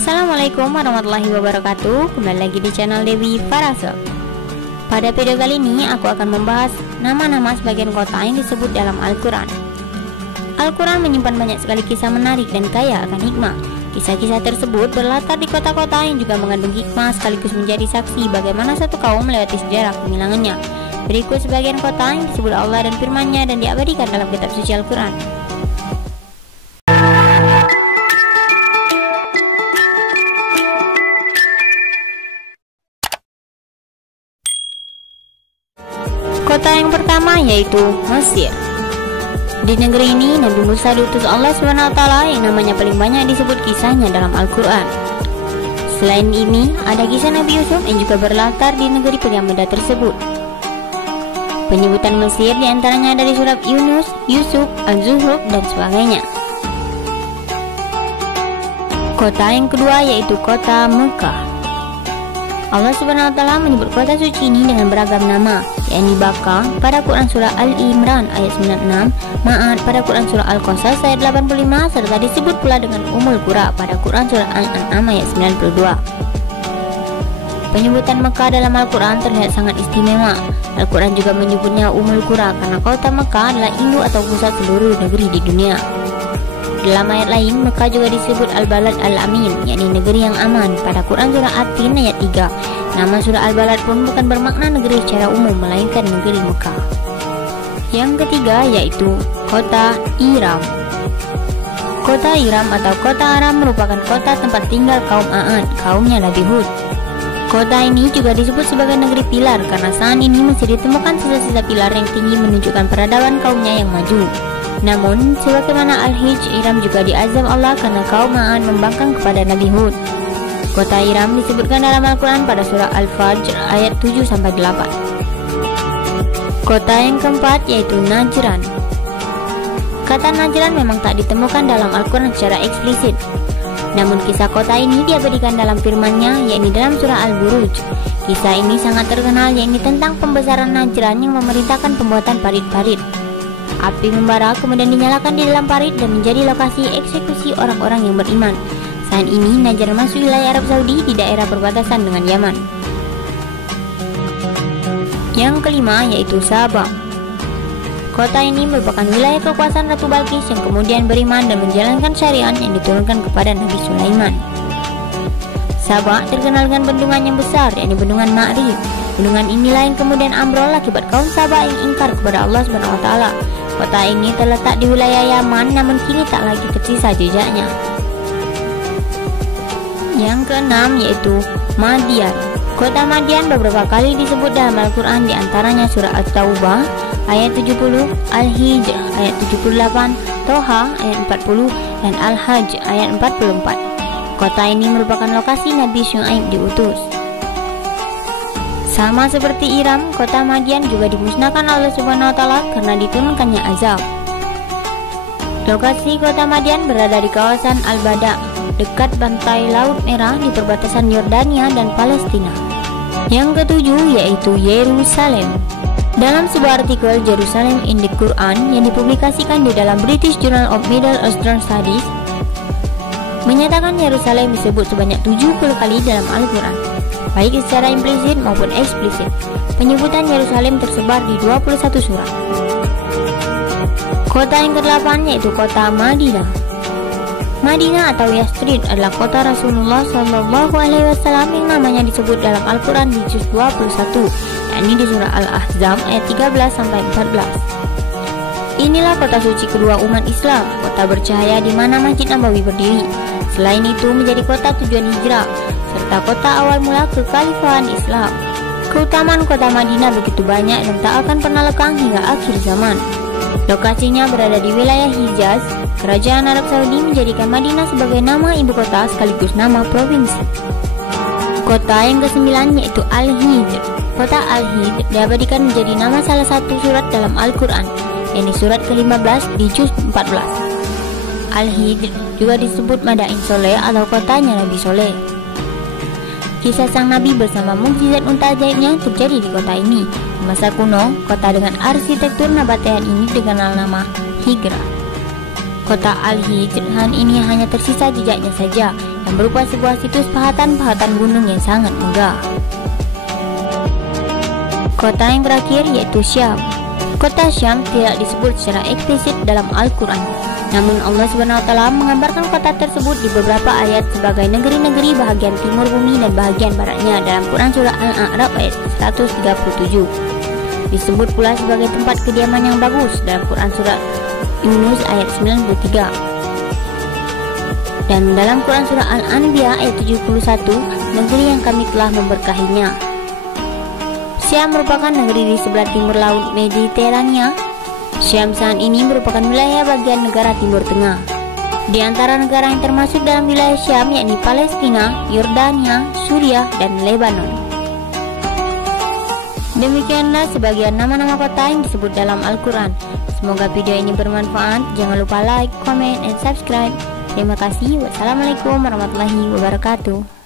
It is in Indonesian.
Assalamualaikum warahmatullahi wabarakatuh. Kembali lagi di channel Dewi Farasel. Pada video kali ini aku akan membahas nama-nama sebagian kota yang disebut dalam Al-Quran. Al-Quran menyimpan banyak sekali kisah menarik dan kaya akan hikmah. Kisah-kisah tersebut berlatar di kota-kota yang juga mengandung hikmah sekaligus menjadi saksi bagaimana satu kaum melewati sejarah kemilangannya. Berikut sebagian kota yang disebut Allah dan firman-Nya dan diabadikan dalam kitab suci Al-Quran. Kota yang pertama yaitu Mesir. Di negeri ini Nabi Musa diutus Allah SWT yang namanya paling banyak disebut kisahnya dalam Al-Quran. Selain ini, ada kisah Nabi Yusuf yang juga berlatar di negeri Piramida tersebut. Penyebutan Mesir diantaranya dari surat Yunus, Yusuf, Al-Zuhruf, dan sebagainya. Kota yang kedua yaitu kota Mekah. Allah SWT menyebut kota suci ini dengan beragam nama, yakni Baka pada Quran Surah Al-Imran ayat 96, Ma'ad pada Quran Surah Al-Qasas ayat 85, serta disebut pula dengan Ummul Qura pada Quran Surah Al-An'am ayat 92. Penyebutan Mekah dalam Al-Quran terlihat sangat istimewa. Al-Quran juga menyebutnya Ummul Qura karena kota Mekah adalah induk atau pusat seluruh negeri di dunia. Dalam ayat lain, Mekah juga disebut Al-Balad Al-Amin, yakni negeri yang aman pada Quran Surah At-Tin ayat 3. Nama surah Al-Balad pun bukan bermakna negeri secara umum, melainkan negeri Mekah. Yang ketiga yaitu kota Iram. Kota Iram atau kota Aram merupakan kota tempat tinggal kaum A'ad, kaumnya Nabi Hud. Kota ini juga disebut sebagai negeri pilar karena saat ini masih ditemukan sisa-sisa pilar yang tinggi menunjukkan peradaban kaumnya yang maju. Namun, sebagaimana Al-Hijr, Iram juga diazab Allah karena kaum A'ad membangkang kepada Nabi Hud. Kota Iram disebutkan dalam Al-Quran pada surah Al-Fajr ayat 7-8. Kota yang keempat yaitu Najran. Kata Najran memang tak ditemukan dalam Al-Quran secara eksplisit. Namun kisah kota ini diabadikan dalam firman-Nya, yakni dalam surah Al-Buruj. Kisah ini sangat terkenal, yakni tentang pembesaran Najran yang memerintahkan pembuatan parit-parit. Api membara kemudian dinyalakan di dalam parit dan menjadi lokasi eksekusi orang-orang yang beriman. Saat ini Najran masuk wilayah Arab Saudi di daerah perbatasan dengan Yaman. Yang kelima yaitu Sabah. Kota ini merupakan wilayah kekuasaan Ratu Balqis yang kemudian beriman dan menjalankan syariat yang diturunkan kepada Nabi Sulaiman. Sabah terkenal dengan bendungan yang besar, yakni bendungan Ma'rib. Bendungan inilah yang kemudian ambrol akibat kaum Sabah yang ingkar kepada Allah SWT. Kota ini terletak di wilayah Yaman, namun kini tak lagi tersisa jejaknya. Yang keenam yaitu Madian. Kota Madian beberapa kali disebut dalam Al-Quran, diantaranya surah At-Taubah ayat 70, Al-Hijr ayat 78, Toha ayat 40, dan Al-Hajj ayat 44. Kota ini merupakan lokasi Nabi Syuaib diutus. Sama seperti Iram, kota Madian juga dimusnahkan Allah SWT karena diturunkannya azab. Lokasi kota Madian berada di kawasan Al-Bada, dekat pantai Laut Merah di perbatasan Yordania dan Palestina. Yang ketujuh yaitu Yerusalem. Dalam sebuah artikel Jerusalem in the Quran yang dipublikasikan di dalam British Journal of Middle Eastern Studies, menyatakan Yerusalem disebut sebanyak 70 kali dalam Al-Quran, baik secara implisit maupun eksplisit. Penyebutan Yerusalem tersebar di 21 surah. Kota yang ke-8 yaitu kota Madinah. Madinah atau Yathrib adalah kota Rasulullah SAW yang namanya disebut dalam Al-Quran di juz 21, yakni di surah Al-Ahzab ayat 13-14. Inilah kota suci kedua umat Islam, kota bercahaya di mana Masjid Nabawi berdiri. Selain itu menjadi kota tujuan hijrah, serta kota awal mula kekhalifahan Islam. Keutamaan kota Madinah begitu banyak dan tak akan pernah lekang hingga akhir zaman. Lokasinya berada di wilayah Hijaz. Kerajaan Arab Saudi menjadikan Madinah sebagai nama ibu kota sekaligus nama provinsi. Kota yang ke-9 yaitu Al-Hijr. Kota Al-Hijr diabadikan menjadi nama salah satu surat dalam Al-Quran, yakni surat ke-15 di juz 14. Al-Hijr juga disebut Madain Soleh atau kotanya Nabi Soleh. Kisah sang Nabi bersama mukjizat unta ajaibnya terjadi di kota ini. Di masa kuno, kota dengan arsitektur nabataean ini dikenal nama Hijrah. Kota Al-Hijr ini hanya tersisa jejaknya saja, dan berupa sebuah situs pahatan-pahatan gunung yang sangat megah. Kota yang terakhir yaitu Syam. Kota Syam tidak disebut secara eksplisit dalam Al-Quran, namun Allah SWT menggambarkan kota tersebut di beberapa ayat sebagai negeri-negeri bahagian timur bumi dan bahagian baratnya dalam Quran Surah Al-A'raf ayat 137. Disebut pula sebagai tempat kediaman yang bagus dalam Quran Surah Yunus ayat 93. Dan dalam Quran Surah Al-Anbiya ayat 71, negeri yang kami telah memberkahinya. Syam merupakan negeri di sebelah timur laut Mediterania. Syam saat ini merupakan wilayah bagian negara Timur Tengah. Di antara negara yang termasuk dalam wilayah Syam yakni Palestina, Yordania, Suriah, dan Lebanon. Demikianlah sebagian nama-nama kota yang disebut dalam Al-Quran. Semoga video ini bermanfaat. Jangan lupa like, comment, and subscribe. Terima kasih. Wassalamualaikum warahmatullahi wabarakatuh.